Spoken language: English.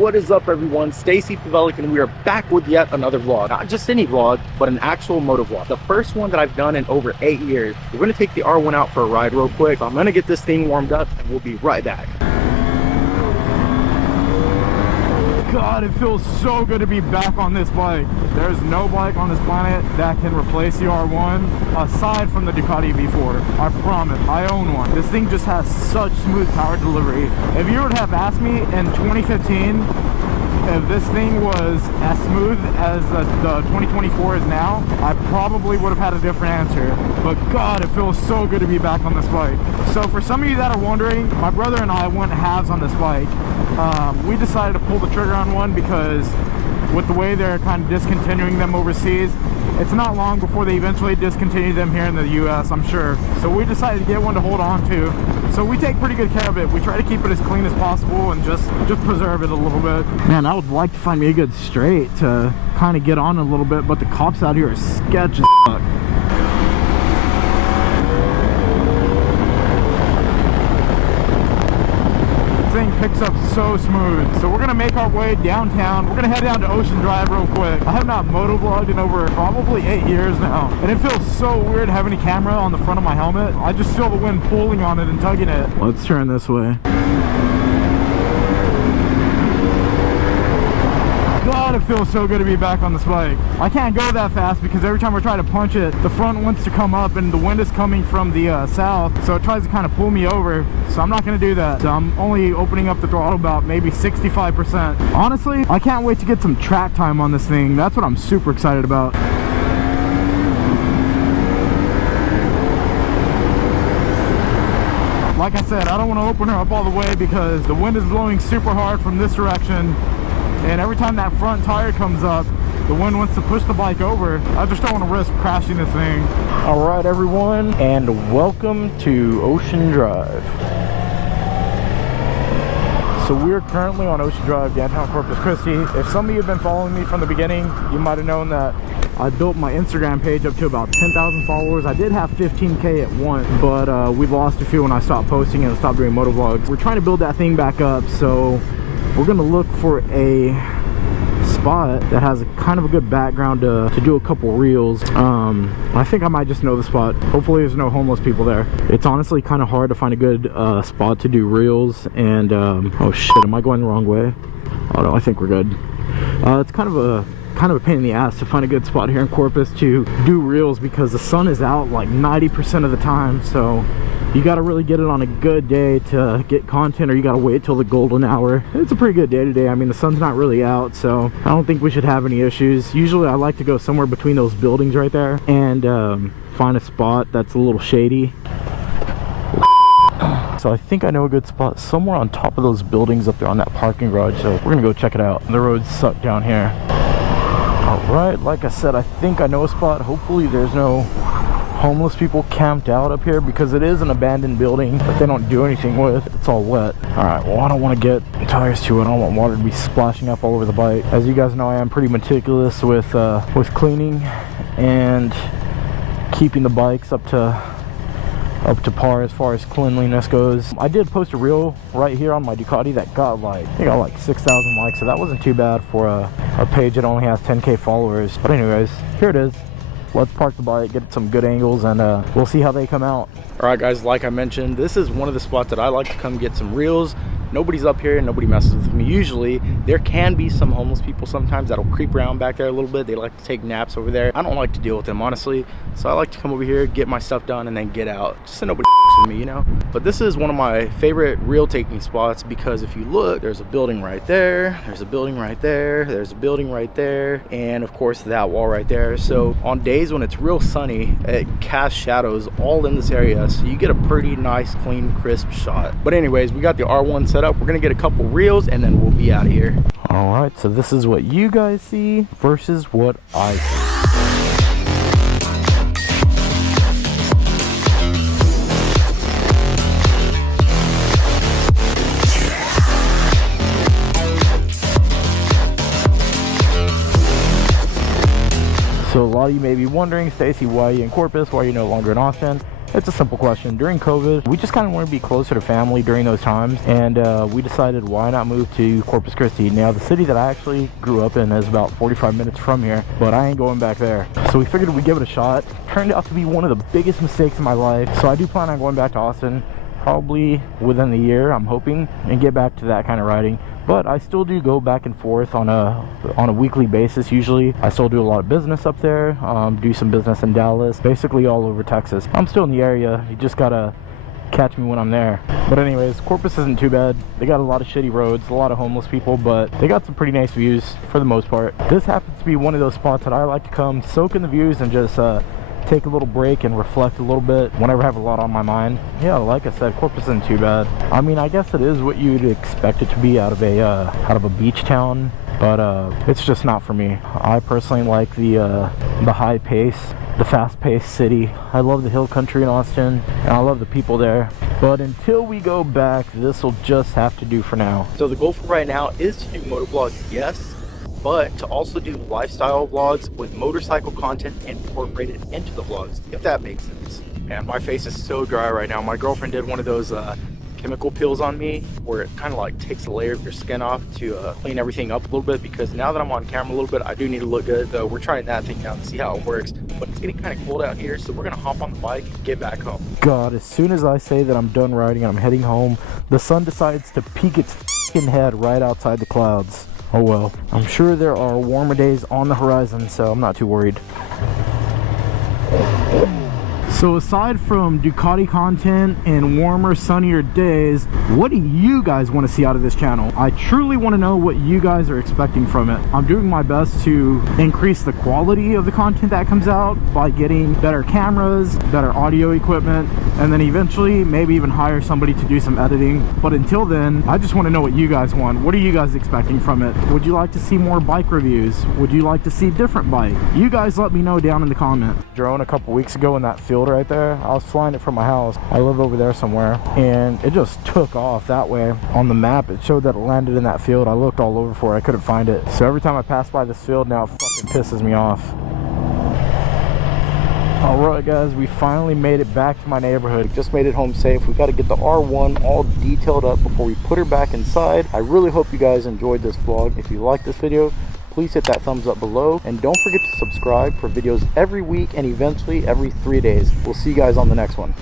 What is up, everyone? Stacy Pavelic, and we are back with yet another vlog. Not just any vlog, but an actual moto vlog. The first one that I've done in over 8 years. We're gonna take the R1 out for a ride real quick. I'm gonna get this thing warmed up and we'll be right back. God, it feels so good to be back on this bike. There's no bike on this planet that can replace the R1 aside from the Ducati V4. I promise, I own one. This thing just has such smooth power delivery. If you would have asked me in 2015 if this thing was as smooth as the 2024 is now, I probably would have had a different answer. But God, it feels so good to be back on this bike. So for some of you that are wondering, my brother and I went halves on this bike. We decided to pull the trigger on one because with the way they're kind of discontinuing them overseas, it's not long before they eventually discontinue them here in the US, I'm sure. So we decided to get one to hold on to. So we take pretty good care of it. We try to keep it as clean as possible and just preserve it a little bit. Man, I would like to find me a good straight to kind of get on a little bit, but the cops out here are sketch as fuck. Thing picks up so smooth. So we're gonna make our way downtown. We're gonna head down to Ocean Drive real quick. I have not motovlogged in over probably 8 years now, and it feels so weird having a camera on the front of my helmet. I just feel the wind pulling on it and tugging it. Let's turn this way. God, it feels so good to be back on this bike. I can't go that fast because every time I try to punch it, the front wants to come up and the wind is coming from the south, so it tries to kind of pull me over. So I'm not going to do that. So I'm only opening up the throttle about maybe 65%. Honestly, I can't wait to get some track time on this thing. That's what I'm super excited about. Like I said, I don't want to open her up all the way because the wind is blowing super hard from this direction. And every time that front tire comes up, the wind wants to push the bike over. I just don't want to risk crashing this thing. All right, everyone, and welcome to Ocean Drive. So we're currently on Ocean Drive, downtown Corpus Christi. If some of you have been following me from the beginning, you might have known that I built my Instagram page up to about 10,000 followers. I did have 15K at once, but we lost a few when I stopped posting and stopped doing motovlogs. We're trying to build that thing back up, so we're gonna look for a spot that has a kind of a good background to do a couple reels. I think I might just know the spot. Hopefully there's no homeless people there. It's honestly kind of hard to find a good spot to do reels, and oh shit, am I going the wrong way? Oh no, I think we're good. It's kind of a pain in the ass to find a good spot here in Corpus to do reels because the sun is out like 90% of the time, so you got to really get it on a good day to get content, or you got to wait till the golden hour. It's a pretty good day today. I mean, the sun's not really out, so I don't think we should have any issues. Usually I like to go somewhere between those buildings right there and find a spot that's a little shady. So I think I know a good spot somewhere on top of those buildings up there on that parking garage, so we're gonna go check it out. The roads suck down here. All right, like I said, I think I know a spot. Hopefully there's no homeless people camped out up here because it is an abandoned building that they don't do anything with. It's all wet. All right, well, I don't want to get tires to it. I don't want water to be splashing up all over the bike. As you guys know, I am pretty meticulous with cleaning and keeping the bikes up to par as far as cleanliness goes. I did post a reel right here on my Ducati that got like, I think I got like 6,000 likes, so that wasn't too bad for a page that only has 10K followers. But anyways, here it is. Let's park the bike, get some good angles, and we'll see how they come out. All right, guys, like I mentioned, this is one of the spots that I like to come get some reels. Nobody's up here and nobody messes with me. Usually there can be some homeless people sometimes that'll creep around back there a little bit. They like to take naps over there. I don't like to deal with them, honestly, so I like to come over here, get my stuff done, and then get out just so nobody with me, you know. But this is one of my favorite reel taking spots because if you look, there's a building right there, there's a building right there, there's a building right there, and of course that wall right there. So on days when it's real sunny, it casts shadows all in this area, so you get a pretty nice, clean, crisp shot. But anyways, we got the R1 set up. We're gonna get a couple reels and then we'll be out of here. All right, so this is what you guys see versus what I see. So a lot of you may be wondering, Stacy, why are you in Corpus? Why are you no longer in Austin? It's a simple question. During COVID, we just kind of want to be closer to family during those times, and we decided why not move to Corpus Christi. Now, the city that I actually grew up in is about 45 minutes from here, but I ain't going back there. So we figured we'd give it a shot. Turned out to be one of the biggest mistakes in my life. So I do plan on going back to Austin, probably within the year, I'm hoping, and get back to that kind of riding. But I still do go back and forth on a weekly basis. Usually I still do a lot of business up there, do some business in Dallas, basically all over Texas. I'm still in the area, you just gotta catch me when I'm there. But anyways, Corpus isn't too bad. They got a lot of shitty roads, a lot of homeless people, but they got some pretty nice views for the most part. This happens to be one of those spots that I like to come soak in the views and just take a little break and reflect a little bit whenever I have a lot on my mind. Yeah, like I said, Corpus isn't too bad. I mean, I guess it is what you'd expect it to be out of a beach town, but it's just not for me. I personally like the high pace, the fast-paced city. I love the hill country in Austin, and I love the people there. But until we go back, this will just have to do for now. So the goal for right now is to do motovlogs, yes, but to also do lifestyle vlogs with motorcycle content incorporated into the vlogs, if that makes sense. Man, my face is so dry right now. My girlfriend did one of those chemical peels on me where it kind of like takes a layer of your skin off to clean everything up a little bit, because now that I'm on camera a little bit, I do need to look good. Though we're trying that thing out and see how it works, but it's getting kind of cold out here, so we're gonna hop on the bike and get back home. God, as soon as I say that I'm done riding and I'm heading home, the sun decides to peek its f***ing head right outside the clouds. Oh well, I'm sure there are warmer days on the horizon, so I'm not too worried. So aside from Ducati content and warmer, sunnier days, what do you guys want to see out of this channel? I truly want to know what you guys are expecting from it. I'm doing my best to increase the quality of the content that comes out by getting better cameras, better audio equipment, and then eventually maybe even hire somebody to do some editing. But until then, I just want to know what you guys want. What are you guys expecting from it? Would you like to see more bike reviews? Would you like to see different bike? You guys let me know down in the comments. Drone a couple weeks ago in that field right there, I was flying it from my house. I live over there somewhere, and it just took off that way. On the map it showed that it landed in that field. I looked all over for it, I couldn't find it. So every time I pass by this field now, it fucking pisses me off. Alright guys, we finally made it back to my neighborhood. Just made it home safe. We got to get the R1 all detailed up before we put her back inside. I really hope you guys enjoyed this vlog. If you like this video, please hit that thumbs up below, and don't forget to subscribe for videos every week and eventually every 3 days. We'll see you guys on the next one.